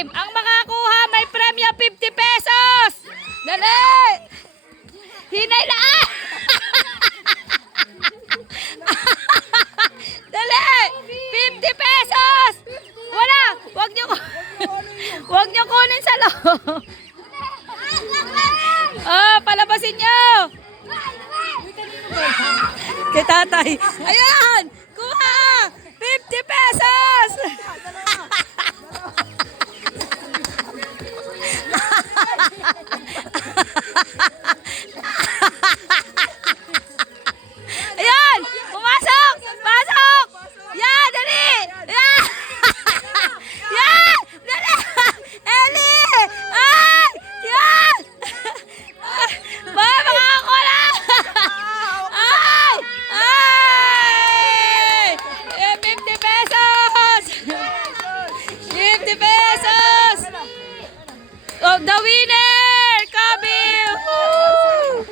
team, ang makakuha may premyo 50 pesos. Dali! Hinay na ah! Dali! 50 pesos! Wala! Wag nyo kunin sa loob. Oh, palabasin nyo! Kay tatay. Ayan! Kuha! 50 pesos! Ayan! Pumasok! Pasok! Yan! Dali! Yan! Yan! Dali! Eli! Ay! Yan! Ba, makakakuha! Ay! Ay! 50 pesos! 50 pesos! Oh, the winner! Kabi! Woo!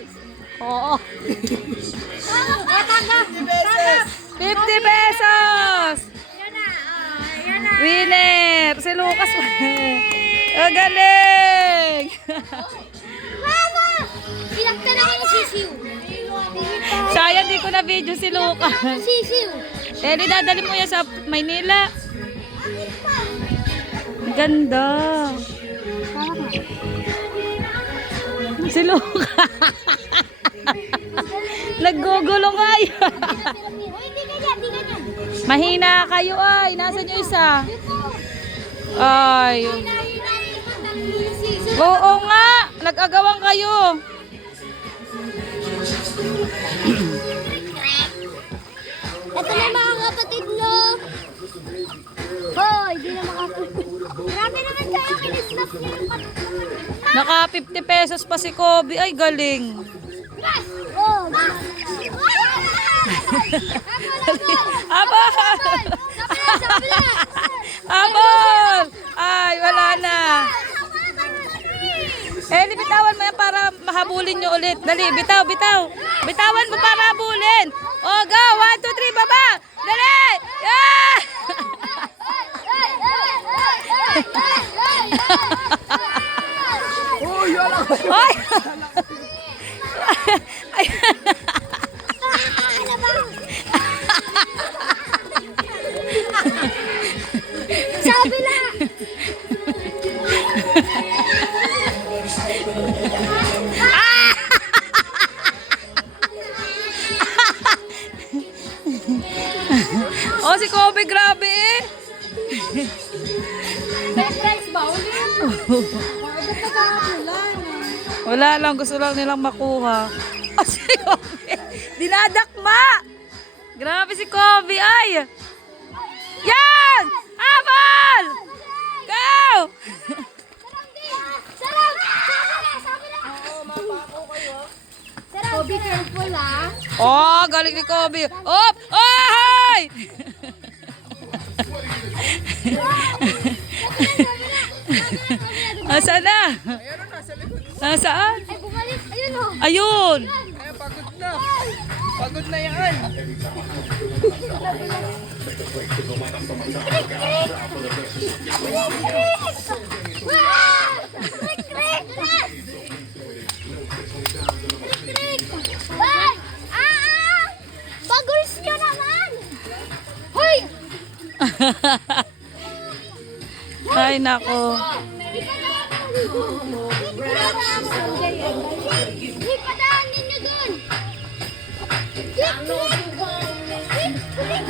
Oo. 50 pesos! Winner! Si Lucas. Oh, galing! Mama! Pinagta na kayo sisiw. Sayang di ko na video si Lucas. Sisiw. Eh, di dadali mo yan sa Maynila. Ang ganda. Si Lucas. Naggugulong nga yan. Hindi ganyan, hindi ganyan. Mahina kayo ay. Nasaan yung isa? Ay. Oo nga. Nag-agawang kayo. Ito na mga kapatid nyo. Hoy, di na makapagod. Grabe naman kayo, kinisnap niyo yung patutulog. Naka 50 pesos pa si Kobe. Ay, galing. Oh, Abol! Abol! Ay, wala na. Eh, bitawan mo yan para mahabulin nyo ulit. Dali, bitaw, bitaw. Bitawan mo para habulin. O, go! 1, 2, 3, baba! Dali! Yeah! Hoy! Ay! Sabi na! Oh, si Kobe, grabe eh. Surprise ba? Wala lang, gusto lang nilang makuha. Oh, si Kobe, dinadakma. Grabe si Kobe, ay. Yan! Abol! Go! Sarap! Sabi na! Oo, mapako kayo. Sarap, be careful ah. Oh, galing ni Kobe. Op! Oh, hi! Nasaan na? Nasaan? Ay, bumalik. Ayun o. Ayun. Ay, pagod na. Pagod na yan. Krik, krik! Ay! Bagors nyo naman! Hoy! Ay, nako. Ipadaan ninyo dun! Klik, klik! Klik, klik!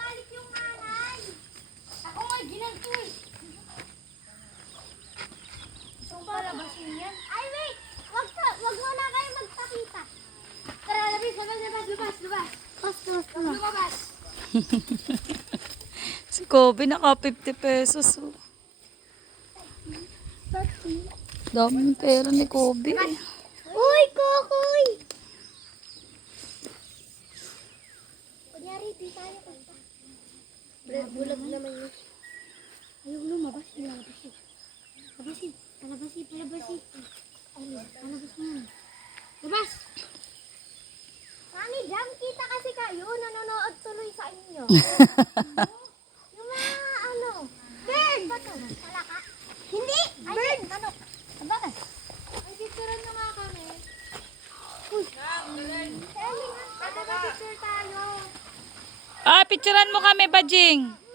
Nalik yung nanay! Ako nga, ginanto eh! Gusto ko palabasin yan? Ay, wait! Wag mo na kayo magpakita! Tara, labis! Lumabas! Lumabas! Si Kobe naka 50 pesos. Oh. Daming pera ni Kobe. Uy, Kokoy! Kunyari, di tayo kanta. Bulag naman yun. Ayaw lumabas. Palabasin. Palabas mo. Labas! Mami, Jam, kita kasi kayo. Nanonood tuloy sa inyo. Yung mga ano. Ben! Bato. Palak. Ah, picturean mo kami, Bajing.